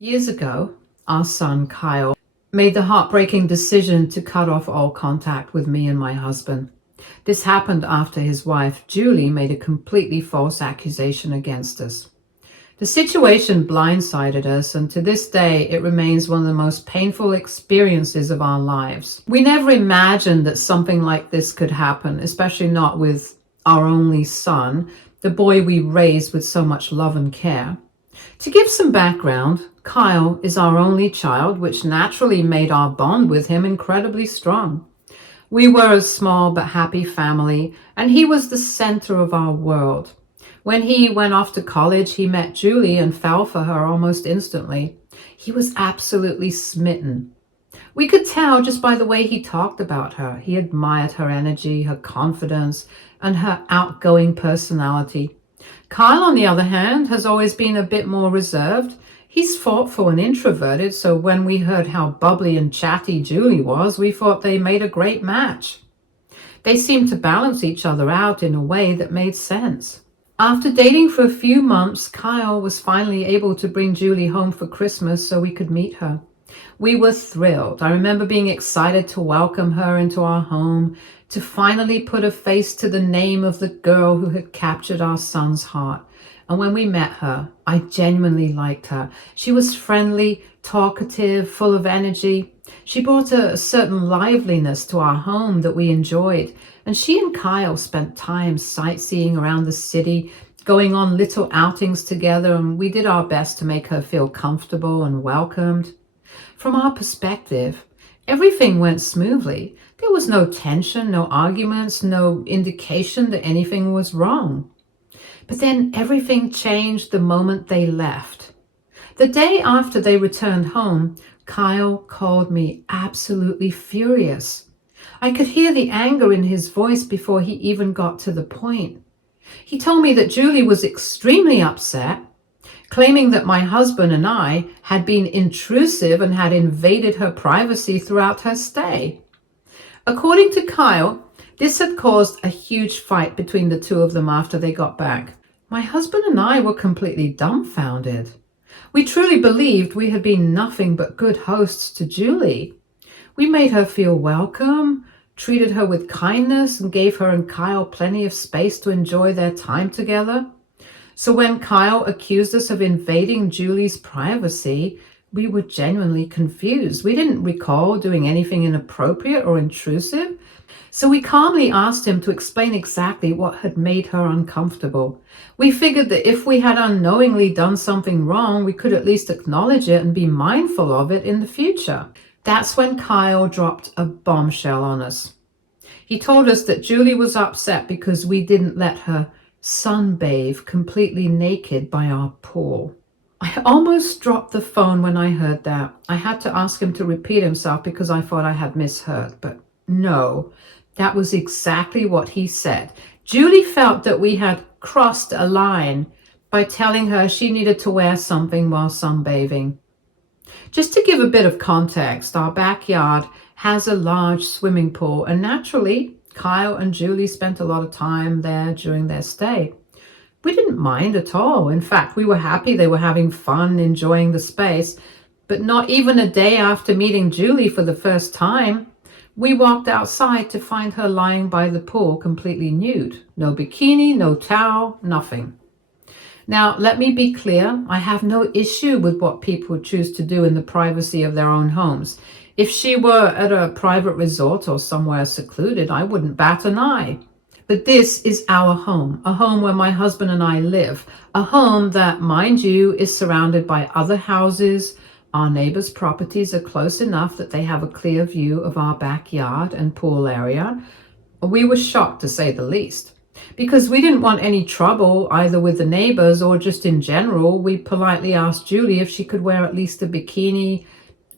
Years ago, our son Kyle made the heartbreaking decision to cut off all contact with me and my husband. This happened after his wife, Julie, made a completely false accusation against us. The situation blindsided us, and to this day, it remains one of the most painful experiences of our lives. We never imagined that something like this could happen, especially not with our only son, the boy we raised with so much love and care. To give some background, Kyle is our only child, which naturally made our bond with him incredibly strong. We were a small but happy family, and he was the center of our world. When he went off to college, he met Julie and fell for her almost instantly. He was absolutely smitten. We could tell just by the way he talked about her. He admired her energy, her confidence, and her outgoing personality. Kyle, on the other hand, has always been a bit more reserved. He's thoughtful and introverted, so when we heard how bubbly and chatty Julie was, we thought they made a great match. They seemed to balance each other out in a way that made sense. After dating for a few months, Kyle was finally able to bring Julie home for Christmas so we could meet her. We were thrilled. I remember being excited to welcome her into our home, to finally put a face to the name of the girl who had captured our son's heart. And when we met her, I genuinely liked her. She was friendly, talkative, full of energy. She brought a certain liveliness to our home that we enjoyed. And she and Kyle spent time sightseeing around the city, going on little outings together, and we did our best to make her feel comfortable and welcomed. From our perspective, everything went smoothly. There was no tension, no arguments, no indication that anything was wrong. But then everything changed the moment they left. The day after they returned home, Kyle called me absolutely furious. I could hear the anger in his voice before he even got to the point. He told me that Julie was extremely upset, claiming that my husband and I had been intrusive and had invaded her privacy throughout her stay. According to Kyle, this had caused a huge fight between the two of them after they got back. My husband and I were completely dumbfounded. We truly believed we had been nothing but good hosts to Julie. We made her feel welcome, treated her with kindness, and gave her and Kyle plenty of space to enjoy their time together. So when Kyle accused us of invading Julie's privacy, we were genuinely confused. We didn't recall doing anything inappropriate or intrusive. So we calmly asked him to explain exactly what had made her uncomfortable. We figured that if we had unknowingly done something wrong, we could at least acknowledge it and be mindful of it in the future. That's when Kyle dropped a bombshell on us. He told us that Julie was upset because we didn't let her sunbathe completely naked by our pool. I almost dropped the phone when I heard that. I had to ask him to repeat himself because I thought I had misheard, but no, that was exactly what he said. Julie felt that we had crossed a line by telling her she needed to wear something while sunbathing. Just to give a bit of context, our backyard has a large swimming pool, and naturally, Kyle and Julie spent a lot of time there during their stay. We didn't mind at all. In fact, we were happy they were having fun, enjoying the space. But not even a day after meeting Julie for the first time, we walked outside to find her lying by the pool completely nude. No bikini, no towel, nothing. Now, let me be clear. I have no issue with what people choose to do in the privacy of their own homes. If she were at a private resort or somewhere secluded, I wouldn't bat an eye. But this is our home, a home where my husband and I live, a home that, mind you, is surrounded by other houses. Our neighbors' properties are close enough that they have a clear view of our backyard and pool area. We were shocked, to say the least. Because we didn't want any trouble either with the neighbors or just in general, we politely asked Julie if she could wear at least a bikini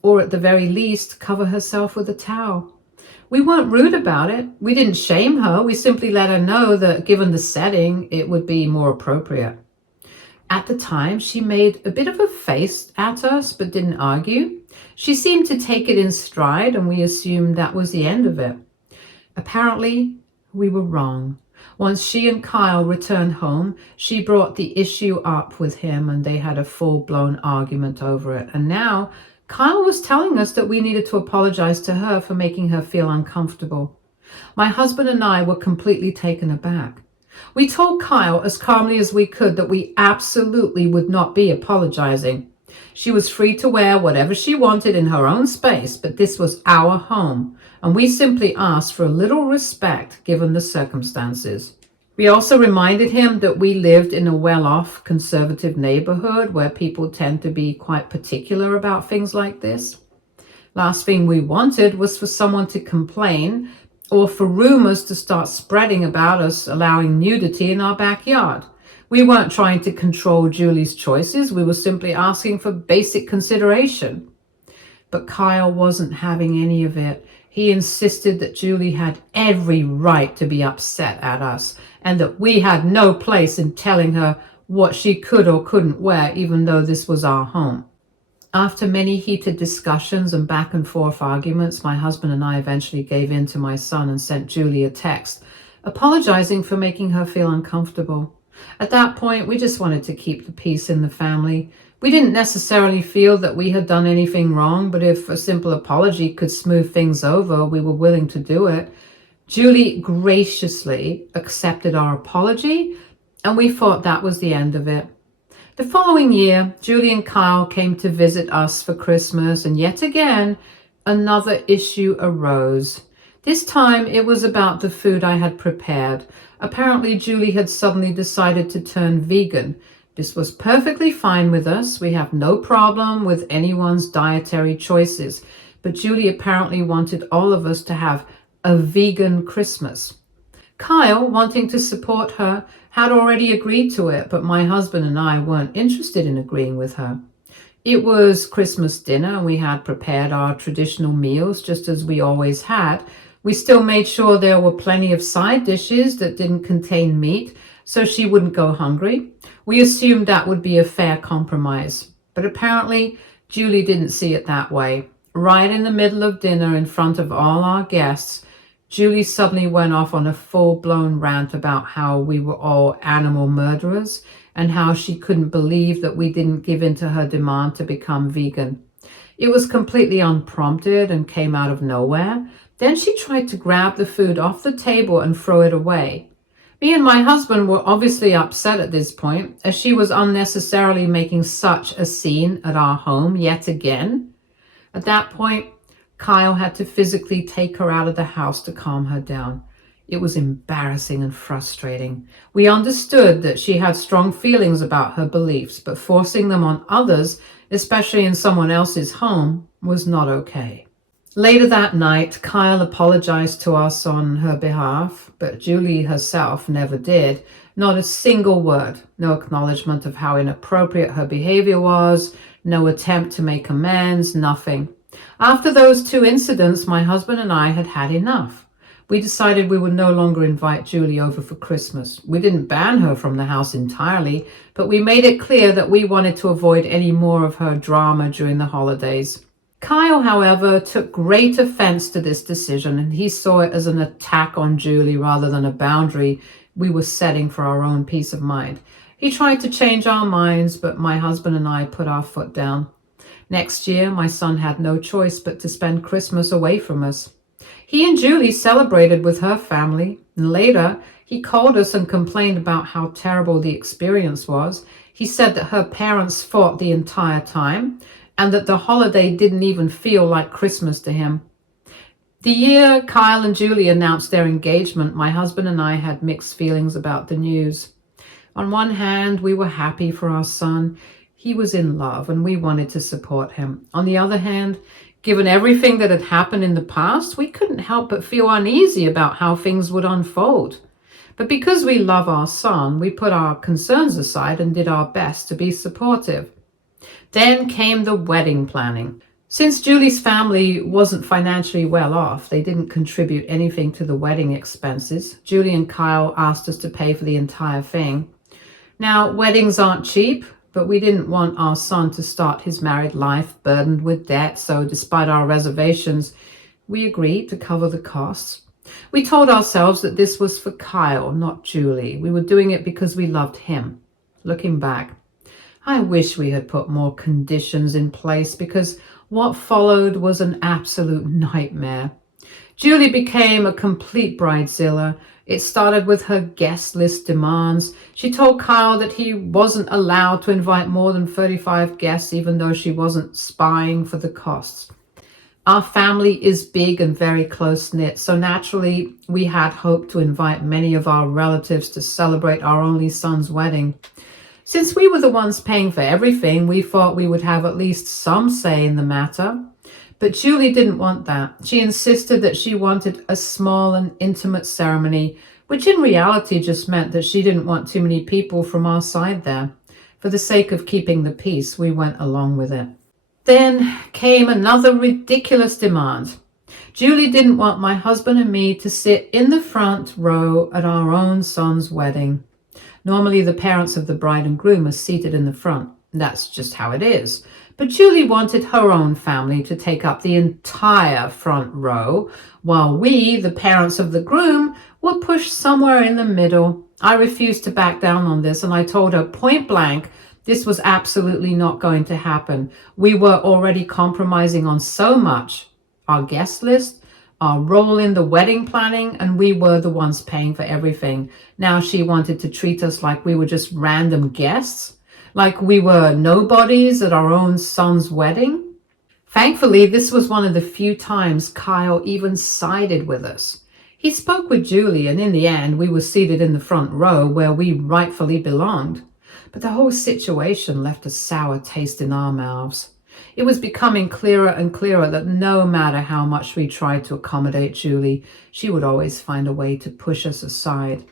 or at the very least cover herself with a towel. We weren't rude about it. We didn't shame her. We simply let her know that given the setting, it would be more appropriate. At the time, she made a bit of a face at us, but didn't argue. She seemed to take it in stride, and we assumed that was the end of it. Apparently, we were wrong. Once she and Kyle returned home, she brought the issue up with him and they had a full-blown argument over it. And now Kyle was telling us that we needed to apologize to her for making her feel uncomfortable. My husband and I were completely taken aback. We told Kyle as calmly as we could that we absolutely would not be apologizing. She was free to wear whatever she wanted in her own space, but this was our home, and we simply asked for a little respect given the circumstances. We also reminded him that we lived in a well-off conservative neighborhood where people tend to be quite particular about things like this. Last thing we wanted was for someone to complain or for rumors to start spreading about us allowing nudity in our backyard. We weren't trying to control Julie's choices. We were simply asking for basic consideration. But Kyle wasn't having any of it. He insisted that Julie had every right to be upset at us and that we had no place in telling her what she could or couldn't wear, even though this was our home. After many heated discussions and back and forth arguments, my husband and I eventually gave in to my son and sent Julie a text, apologizing for making her feel uncomfortable. At that point, we just wanted to keep the peace in the family. We didn't necessarily feel that we had done anything wrong, but if a simple apology could smooth things over, we were willing to do it. Julie graciously accepted our apology, and we thought that was the end of it. The following year, Julie and Kyle came to visit us for Christmas, and yet again, another issue arose. This time, it was about the food I had prepared. Apparently, Julie had suddenly decided to turn vegan. This was perfectly fine with us. We have no problem with anyone's dietary choices. But Julie apparently wanted all of us to have a vegan Christmas. Kyle, wanting to support her, had already agreed to it, but my husband and I weren't interested in agreeing with her. It was Christmas dinner, and we had prepared our traditional meals just as we always had. We still made sure there were plenty of side dishes that didn't contain meat, so she wouldn't go hungry. We assumed that would be a fair compromise, but apparently Julie didn't see it that way. Right in the middle of dinner, in front of all our guests, Julie suddenly went off on a full-blown rant about how we were all animal murderers and how she couldn't believe that we didn't give in to her demand to become vegan. It was completely unprompted and came out of nowhere. Then she tried to grab the food off the table and throw it away. Me and my husband were obviously upset at this point, as she was unnecessarily making such a scene at our home yet again. At that point, Kyle had to physically take her out of the house to calm her down. It was embarrassing and frustrating. We understood that she had strong feelings about her beliefs, but forcing them on others, especially in someone else's home, was not okay. Later that night, Kyle apologized to us on her behalf, but Julie herself never did. Not a single word, no acknowledgement of how inappropriate her behavior was, no attempt to make amends, nothing. After those two incidents, my husband and I had had enough. We decided we would no longer invite Julie over for Christmas. We didn't ban her from the house entirely, but we made it clear that we wanted to avoid any more of her drama during the holidays. Kyle, however, took great offense to this decision, and he saw it as an attack on Julie rather than a boundary we were setting for our own peace of mind. He tried to change our minds, but my husband and I put our foot down. Next year, my son had no choice but to spend Christmas away from us. He and Julie celebrated with her family, and later he called us and complained about how terrible the experience was. He said that her parents fought the entire time and that the holiday didn't even feel like Christmas to him. The year Kyle and Julie announced their engagement, my husband and I had mixed feelings about the news. On one hand, we were happy for our son. He was in love and we wanted to support him. On the other hand, given everything that had happened in the past, we couldn't help but feel uneasy about how things would unfold. But because we love our son, we put our concerns aside and did our best to be supportive. Then came the wedding planning. Since Julie's family wasn't financially well off, they didn't contribute anything to the wedding expenses. Julie and Kyle asked us to pay for the entire thing. Now, weddings aren't cheap, but we didn't want our son to start his married life burdened with debt, so despite our reservations, we agreed to cover the costs. We told ourselves that this was for Kyle, not Julie. We were doing it because we loved him. Looking back, I wish we had put more conditions in place because what followed was an absolute nightmare. Julie became a complete bridezilla. It started with her guest list demands. She told Kyle that he wasn't allowed to invite more than 35 guests, even though she wasn't spying for the costs. Our family is big and very close-knit, so naturally we had hoped to invite many of our relatives to celebrate our only son's wedding. Since we were the ones paying for everything, we thought we would have at least some say in the matter. But Julie didn't want that. She insisted that she wanted a small and intimate ceremony, which in reality just meant that she didn't want too many people from our side there. For the sake of keeping the peace, we went along with it. Then came another ridiculous demand. Julie didn't want my husband and me to sit in the front row at our own son's wedding. Normally, the parents of the bride and groom are seated in the front. That's just how it is. But Julie wanted her own family to take up the entire front row, while we, the parents of the groom, were pushed somewhere in the middle. I refused to back down on this, and I told her point blank this was absolutely not going to happen. We were already compromising on so much. Our guest list, our role in the wedding planning, and we were the ones paying for everything. Now she wanted to treat us like we were just random guests, like we were nobodies at our own son's wedding. Thankfully, this was one of the few times Kyle even sided with us. He spoke with Julie, and in the end, we were seated in the front row where we rightfully belonged. But the whole situation left a sour taste in our mouths. It was becoming clearer and clearer that no matter how much we tried to accommodate Julie, she would always find a way to push us aside.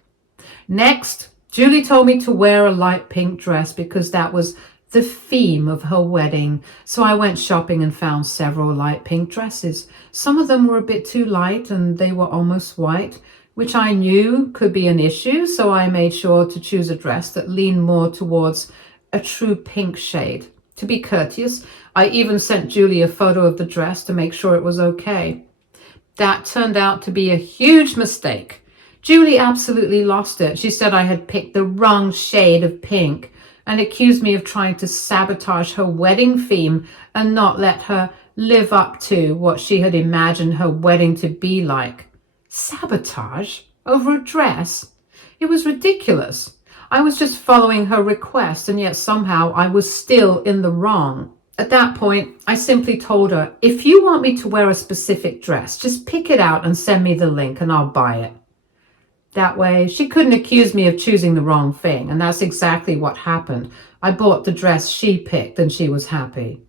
Next, Julie told me to wear a light pink dress because that was the theme of her wedding. So I went shopping and found several light pink dresses. Some of them were a bit too light and they were almost white, which I knew could be an issue, so I made sure to choose a dress that leaned more towards a true pink shade. To be courteous, I even sent Julie a photo of the dress to make sure it was okay. That turned out to be a huge mistake. Julie absolutely lost it. She said I had picked the wrong shade of pink and accused me of trying to sabotage her wedding theme and not let her live up to what she had imagined her wedding to be like. Sabotage? Over a dress? It was ridiculous. I was just following her request, and yet somehow I was still in the wrong. At that point, I simply told her, if you want me to wear a specific dress, just pick it out and send me the link and I'll buy it. That way, she couldn't accuse me of choosing the wrong thing, and that's exactly what happened. I bought the dress she picked, and she was happy.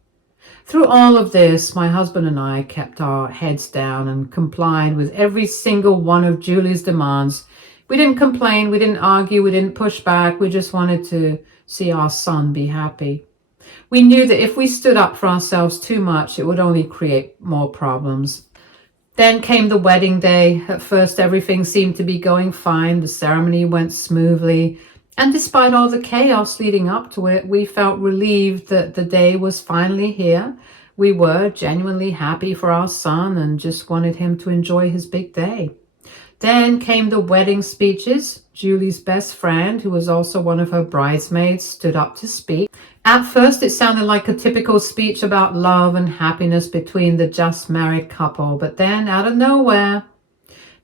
Through all of this, my husband and I kept our heads down and complied with every single one of Julie's demands. We didn't complain, we didn't argue, we didn't push back. We just wanted to see our son be happy. We knew that if we stood up for ourselves too much, it would only create more problems. Then came the wedding day. At first, everything seemed to be going fine. The ceremony went smoothly. And despite all the chaos leading up to it, we felt relieved that the day was finally here. We were genuinely happy for our son and just wanted him to enjoy his big day. Then came the wedding speeches. Julie's best friend, who was also one of her bridesmaids, stood up to speak. At first, it sounded like a typical speech about love and happiness between the just married couple, but then, out of nowhere,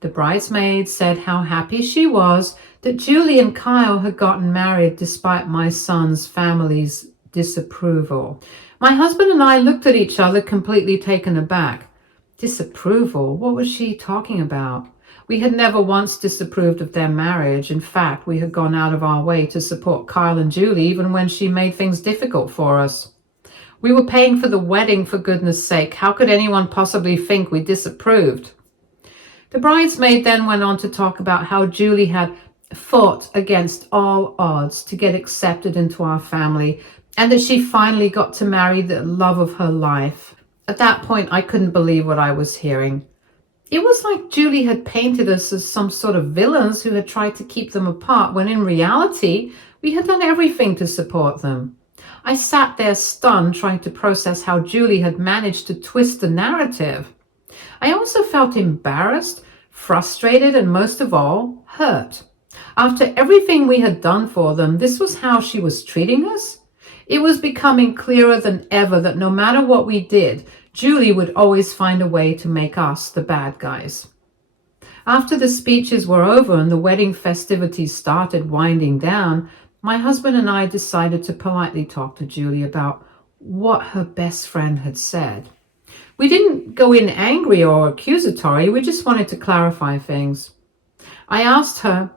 the bridesmaid said how happy she was that Julie and Kyle had gotten married despite my son's family's disapproval. My husband and I looked at each other, completely taken aback. Disapproval? What was she talking about? We had never once disapproved of their marriage. In fact, we had gone out of our way to support Kyle and Julie even when she made things difficult for us. We were paying for the wedding, for goodness sake. How could anyone possibly think we disapproved? The bridesmaid then went on to talk about how Julie had fought against all odds to get accepted into our family and that she finally got to marry the love of her life. At that point, I couldn't believe what I was hearing. It was like Julie had painted us as some sort of villains who had tried to keep them apart, when in reality, we had done everything to support them. I sat there stunned, trying to process how Julie had managed to twist the narrative. I also felt embarrassed frustrated, and most of all, hurt. After everything we had done for them, this was how she was treating us? It was becoming clearer than ever that no matter what we did, Julie would always find a way to make us the bad guys. After the speeches were over and the wedding festivities started winding down, my husband and I decided to politely talk to Julie about what her best friend had said. We didn't go in angry or accusatory, we just wanted to clarify things. I asked her,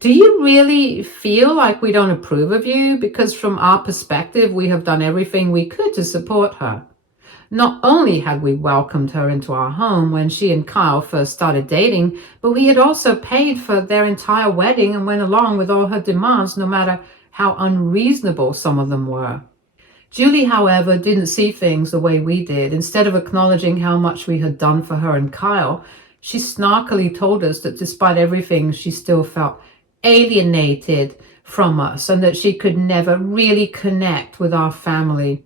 "Do you really feel like we don't approve of you? Because from our perspective, we have done everything we could to support her. Not only had we welcomed her into our home when she and Kyle first started dating, but we had also paid for their entire wedding and went along with all her demands, no matter how unreasonable some of them were." Julie, however, didn't see things the way we did. Instead of acknowledging how much we had done for her and Kyle, she snarkily told us that despite everything, she still felt alienated from us and that she could never really connect with our family.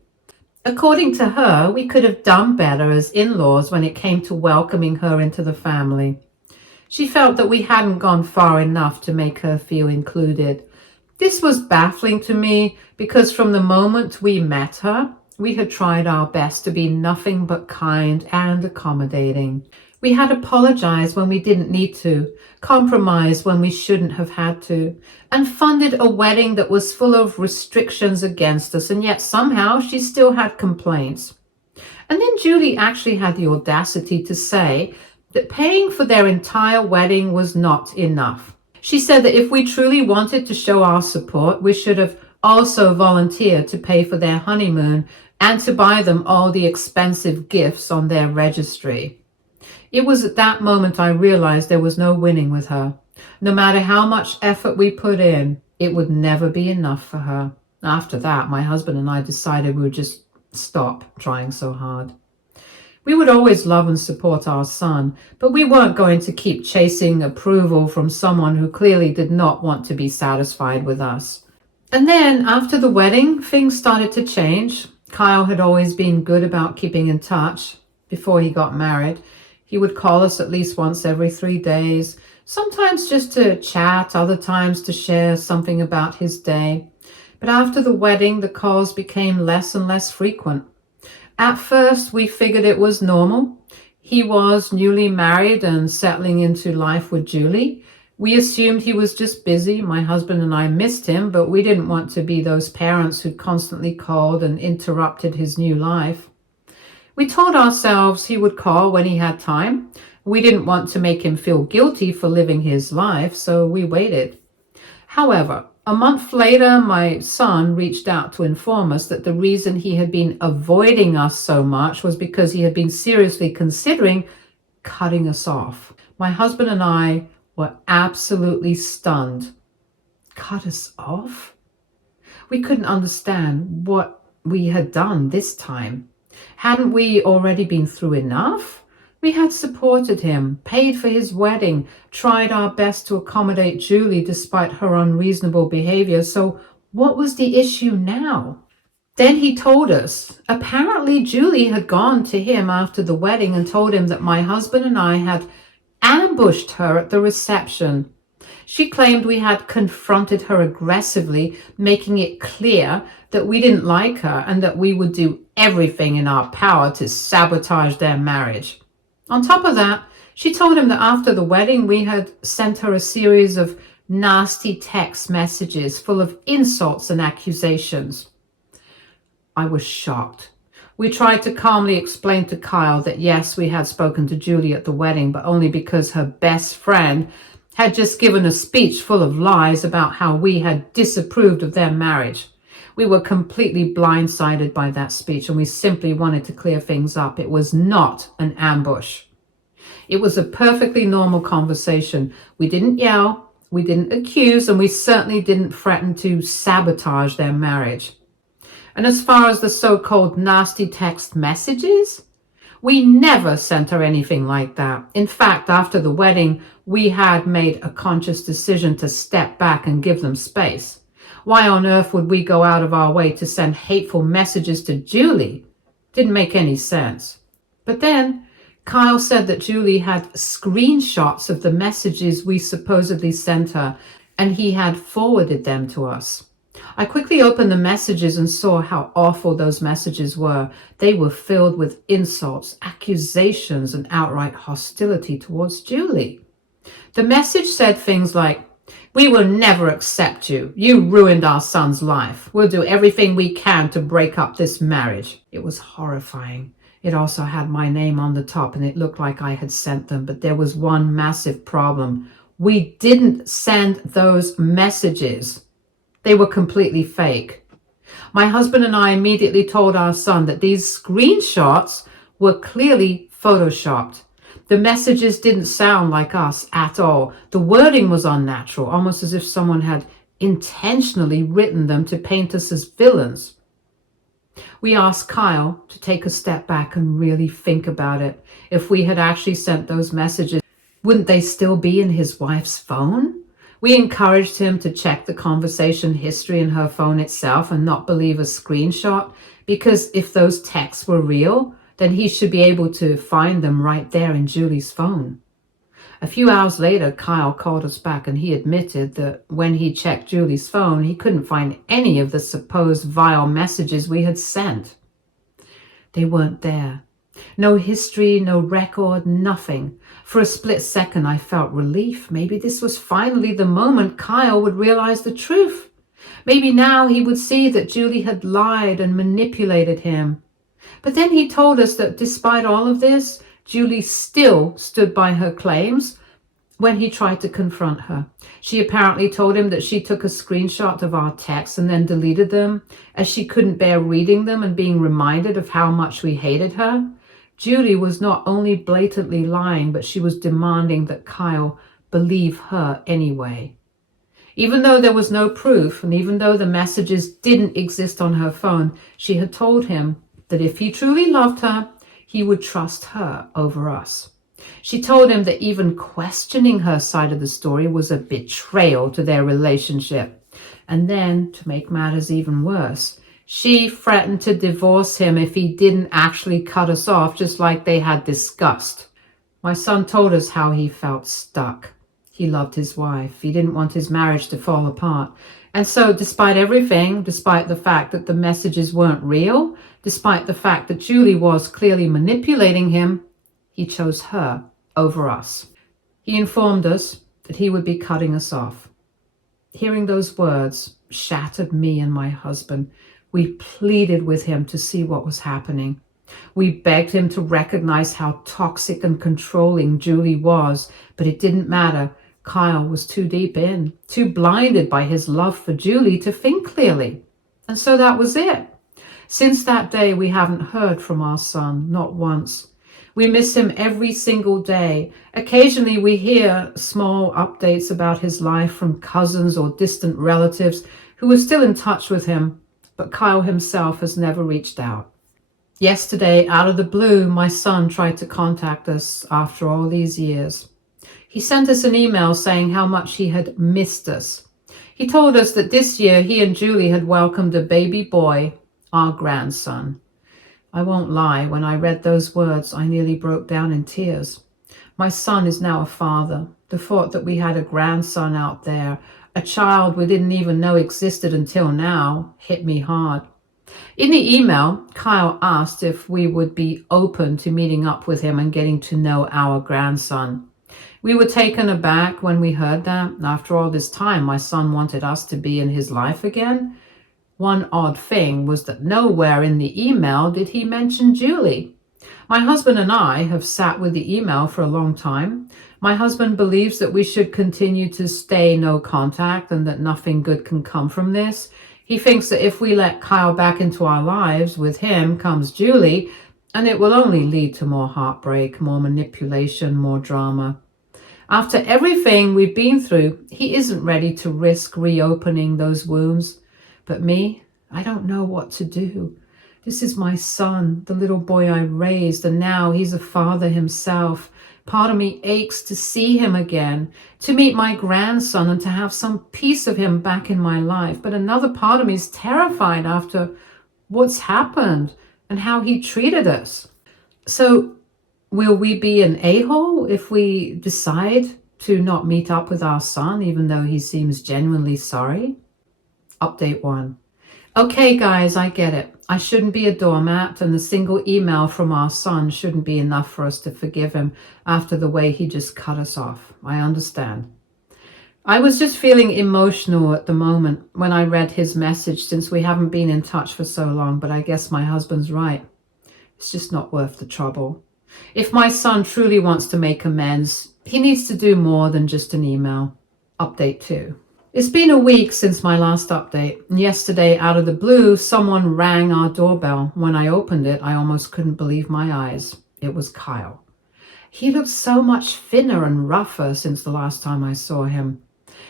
According to her, we could have done better as in-laws when it came to welcoming her into the family. She felt that we hadn't gone far enough to make her feel included. This was baffling to me because from the moment we met her, we had tried our best to be nothing but kind and accommodating. We had apologized when we didn't need to, compromised when we shouldn't have had to, and funded a wedding that was full of restrictions against us, and yet somehow she still had complaints. And then Julie actually had the audacity to say that paying for their entire wedding was not enough. She said that if we truly wanted to show our support, we should have also volunteered to pay for their honeymoon and to buy them all the expensive gifts on their registry. It was at that moment I realized there was no winning with her. No matter how much effort we put in, it would never be enough for her. After that, my husband and I decided we would just stop trying so hard. We would always love and support our son, but we weren't going to keep chasing approval from someone who clearly did not want to be satisfied with us. And then, after the wedding, things started to change. Kyle had always been good about keeping in touch before he got married. He would call us at least once every 3 days, sometimes just to chat, other times to share something about his day. But after the wedding, the calls became less and less frequent. At first, we figured it was normal. He was newly married and settling into life with Julie. We assumed he was just busy. My husband and I missed him, but we didn't want to be those parents who constantly called and interrupted his new life. We told ourselves he would call when he had time. We didn't want to make him feel guilty for living his life, so we waited. However, a month later, my son reached out to inform us that the reason he had been avoiding us so much was because he had been seriously considering cutting us off. My husband and I were absolutely stunned. Cut us off? We couldn't understand what we had done this time. Hadn't we already been through enough? We had supported him, paid for his wedding, tried our best to accommodate Julie despite her unreasonable behavior. So what was the issue now? Then he told us, apparently Julie had gone to him after the wedding and told him that my husband and I had ambushed her at the reception. She claimed we had confronted her aggressively, making it clear that we didn't like her and that we would do everything in our power to sabotage their marriage. On top of that, she told him that after the wedding, we had sent her a series of nasty text messages full of insults and accusations. I was shocked. We tried to calmly explain to Kyle that yes, we had spoken to Julie at the wedding, but only because her best friend had just given a speech full of lies about how we had disapproved of their marriage. We were completely blindsided by that speech, and we simply wanted to clear things up. It was not an ambush. It was a perfectly normal conversation. We didn't yell, we didn't accuse, and we certainly didn't threaten to sabotage their marriage. And as far as the so-called nasty text messages, we never sent her anything like that. In fact, after the wedding, we had made a conscious decision to step back and give them space. Why on earth would we go out of our way to send hateful messages to Julie? Didn't make any sense. But then Kyle said that Julie had screenshots of the messages we supposedly sent her, and he had forwarded them to us. I quickly opened the messages and saw how awful those messages were. They were filled with insults, accusations, and outright hostility towards Julie. The message said things like, "We will never accept you. You ruined our son's life. We'll do everything we can to break up this marriage." It was horrifying. It also had my name on the top, and it looked like I had sent them, but there was one massive problem. We didn't send those messages. They were completely fake. My husband and I immediately told our son that these screenshots were clearly photoshopped. The messages didn't sound like us at all. The wording was unnatural, almost as if someone had intentionally written them to paint us as villains. We asked Kyle to take a step back and really think about it. If we had actually sent those messages, wouldn't they still be in his wife's phone? We encouraged him to check the conversation history in her phone itself and not believe a screenshot, because if those texts were real, then he should be able to find them right there in Julie's phone. A few hours later, Kyle called us back and he admitted that when he checked Julie's phone, he couldn't find any of the supposed vile messages we had sent. They weren't there. No history, no record, nothing. For a split second, I felt relief. Maybe this was finally the moment Kyle would realize the truth. Maybe now he would see that Julie had lied and manipulated him. But then he told us that despite all of this, Julie still stood by her claims when he tried to confront her. She apparently told him that she took a screenshot of our texts and then deleted them, as she couldn't bear reading them and being reminded of how much we hated her. Julie was not only blatantly lying, but she was demanding that Kyle believe her anyway. Even though there was no proof, and even though the messages didn't exist on her phone, she had told him that if he truly loved her, he would trust her over us. She told him that even questioning her side of the story was a betrayal to their relationship. And then, to make matters even worse, she threatened to divorce him if he didn't actually cut us off, just like they had discussed. My son told us how he felt stuck. He loved his wife. He didn't want his marriage to fall apart. And so, despite everything, despite the fact that the messages weren't real, despite the fact that Julie was clearly manipulating him, he chose her over us. He informed us that he would be cutting us off. Hearing those words shattered me and my husband. We pleaded with him to see what was happening. We begged him to recognize how toxic and controlling Julie was, but it didn't matter. Kyle was too deep in, too blinded by his love for Julie to think clearly. And so that was it. Since that day, we haven't heard from our son, not once. We miss him every single day. Occasionally, we hear small updates about his life from cousins or distant relatives who are still in touch with him, but Kyle himself has never reached out. Yesterday, out of the blue, my son tried to contact us after all these years. He sent us an email saying how much he had missed us. He told us that this year he and Julie had welcomed a baby boy, our grandson. I won't lie, when I read those words, I nearly broke down in tears. My son is now a father. The thought that we had a grandson out there, a child we didn't even know existed until now, hit me hard. In the email, Kyle asked if we would be open to meeting up with him and getting to know our grandson. We were taken aback when we heard that. After all this time, my son wanted us to be in his life again. One odd thing was that nowhere in the email did he mention Julie. My husband and I have sat with the email for a long time. My husband believes that we should continue to stay no contact and that nothing good can come from this. He thinks that if we let Kyle back into our lives, with him comes Julie, and it will only lead to more heartbreak, more manipulation, more drama. After everything we've been through, he isn't ready to risk reopening those wounds. But me, I don't know what to do. This is my son, the little boy I raised, and now he's a father himself. Part of me aches to see him again, to meet my grandson and to have some piece of him back in my life. But another part of me is terrified after what's happened and how he treated us. So Will we be an a-hole if we decide to not meet up with our son, even though he seems genuinely sorry? Update 1. Okay, guys, I get it. I shouldn't be a doormat, and the single email from our son shouldn't be enough for us to forgive him after the way he just cut us off. I understand. I was just feeling emotional at the moment when I read his message, since we haven't been in touch for so long, but I guess my husband's right. It's just not worth the trouble. If my son truly wants to make amends, he needs to do more than just an email. Update 2. It's been a week since my last update, and yesterday, out of the blue, someone rang our doorbell. When I opened it, I almost couldn't believe my eyes. It was Kyle. He looked so much thinner and rougher since the last time I saw him.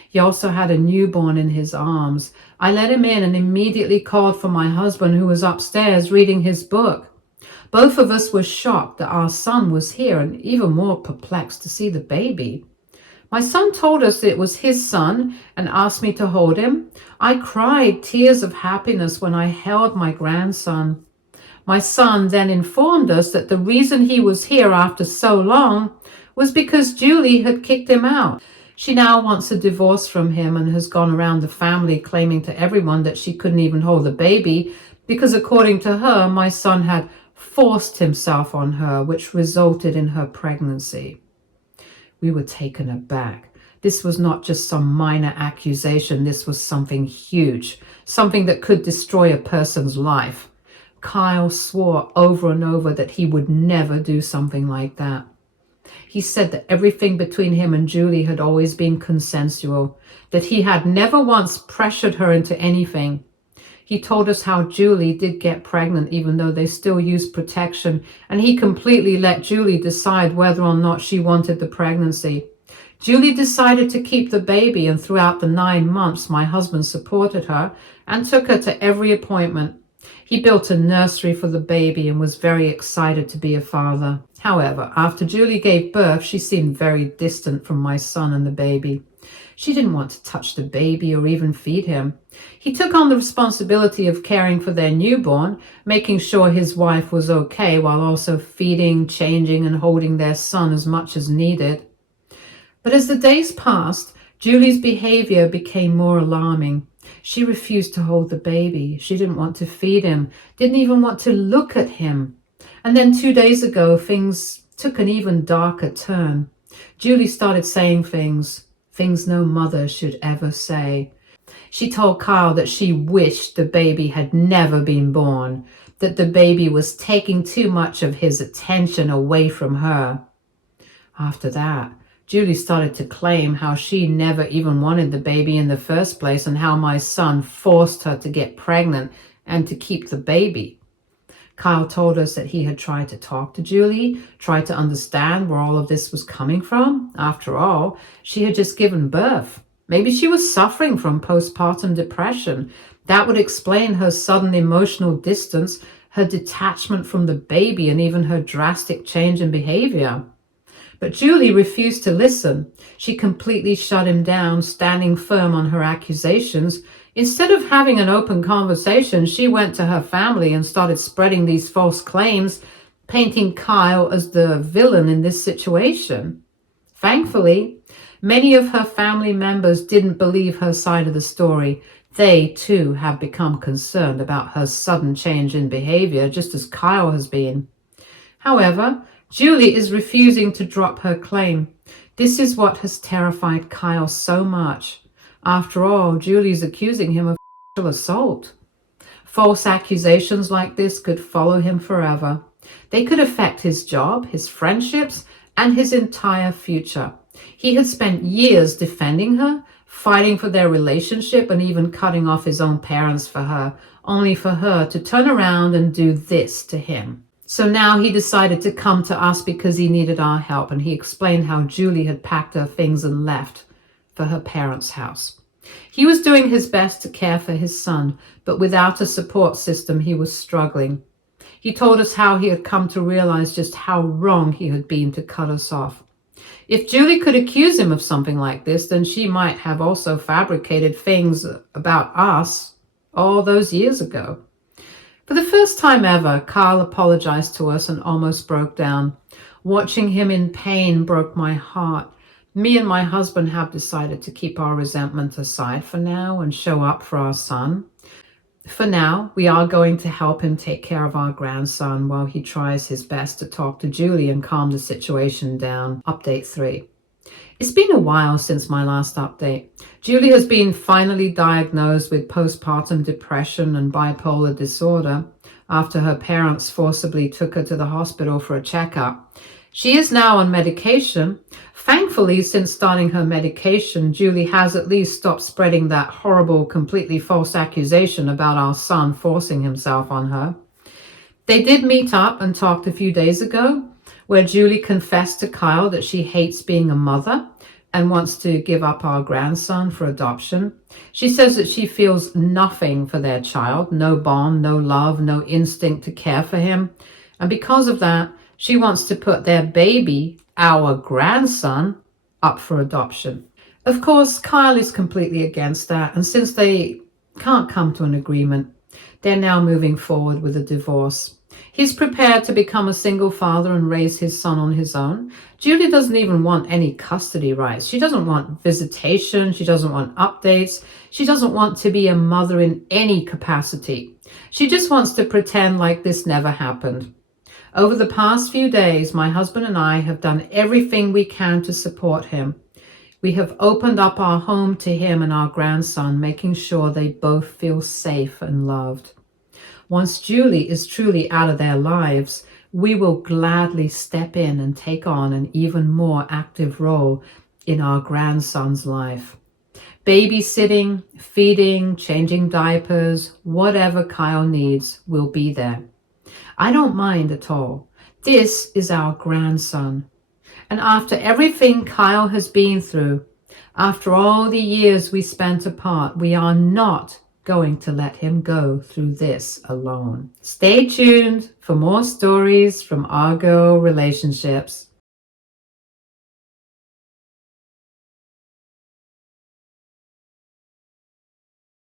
He also had a newborn in his arms. I let him in and immediately called for my husband, who was upstairs reading his book. Both of us were shocked that our son was here, and even more perplexed to see the baby. My son told us it was his son and asked me to hold him. I cried tears of happiness when I held my grandson. My son then informed us that the reason he was here after so long was because Julie had kicked him out. She now wants a divorce from him and has gone around the family claiming to everyone that she couldn't even hold the baby because, according to her, my son had forced himself on her, which resulted in her pregnancy. We were taken aback. This was not just some minor accusation. This was something huge, something that could destroy a person's life. Kyle swore over and over that he would never do something like that. He said that everything between him and Julie had always been consensual, that he had never once pressured her into anything. He told us how Julie did get pregnant even though they still used protection, and he completely let Julie decide whether or not she wanted the pregnancy. Julie decided to keep the baby, and throughout the 9 months, my husband supported her and took her to every appointment. He built a nursery for the baby and was very excited to be a father. However, after Julie gave birth, she seemed very distant from my son and the baby. She didn't want to touch the baby or even feed him. He took on the responsibility of caring for their newborn, making sure his wife was okay while also feeding, changing, and holding their son as much as needed. But as the days passed, Julie's behavior became more alarming. She refused to hold the baby. She didn't want to feed him, didn't even want to look at him. And then 2 days ago, things took an even darker turn. Julie started saying things no mother should ever say. She told Kyle that she wished the baby had never been born, that the baby was taking too much of his attention away from her. After that, Julie started to claim how she never even wanted the baby in the first place and how my son forced her to get pregnant and to keep the baby. Kyle told us that he had tried to talk to Julie, tried to understand where all of this was coming from. After all, she had just given birth. Maybe she was suffering from postpartum depression. That would explain her sudden emotional distance, her detachment from the baby, and even her drastic change in behavior. But Julie refused to listen. She completely shut him down, standing firm on her accusations. Instead of having an open conversation, she went to her family and started spreading these false claims, painting Kyle as the villain in this situation. Thankfully, many of her family members didn't believe her side of the story. They, too, have become concerned about her sudden change in behavior, just as Kyle has been. However, Julie is refusing to drop her claim. This is what has terrified Kyle so much. After all, Julie's accusing him of sexual assault. False accusations like this could follow him forever. They could affect his job, his friendships, and his entire future. He had spent years defending her, fighting for their relationship, and even cutting off his own parents for her, only for her to turn around and do this to him. So now he decided to come to us because he needed our help, and he explained how Julie had packed her things and left for her parents' house. He was doing his best to care for his son, but without a support system, he was struggling. He told us how he had come to realize just how wrong he had been to cut us off. If Julie could accuse him of something like this, then she might have also fabricated things about us all those years ago. For the first time ever, Kyle apologized to us and almost broke down. Watching him in pain broke my heart. Me and my husband have decided to keep our resentment aside for now and show up for our son. For now, we are going to help him take care of our grandson while he tries his best to talk to Julie and calm the situation down. Update 3. It's been a while since my last update. Julie has been finally diagnosed with postpartum depression and bipolar disorder after her parents forcibly took her to the hospital for a checkup. She is now on medication. Thankfully, since starting her medication, Julie has at least stopped spreading that horrible, completely false accusation about our son forcing himself on her. They did meet up and talked a few days ago, where Julie confessed to Kyle that she hates being a mother and wants to give up our grandson for adoption. She says that she feels nothing for their child, no bond, no love, no instinct to care for him. And because of that, she wants to put their baby, our grandson, up for adoption. Of course, Kyle is completely against that, and since they can't come to an agreement, they're now moving forward with a divorce. He's prepared to become a single father and raise his son on his own. Julie doesn't even want any custody rights. She doesn't want visitation. She doesn't want updates. She doesn't want to be a mother in any capacity. She just wants to pretend like this never happened. Over the past few days, my husband and I have done everything we can to support him. We have opened up our home to him and our grandson, making sure they both feel safe and loved. Once Julie is truly out of their lives, we will gladly step in and take on an even more active role in our grandson's life. Babysitting, feeding, changing diapers, whatever Kyle needs, we'll be there. I don't mind at all. This is our grandson. And after everything Kyle has been through, after all the years we spent apart, we are not going to let him go through this alone. Stay tuned for more stories from our girl relationships.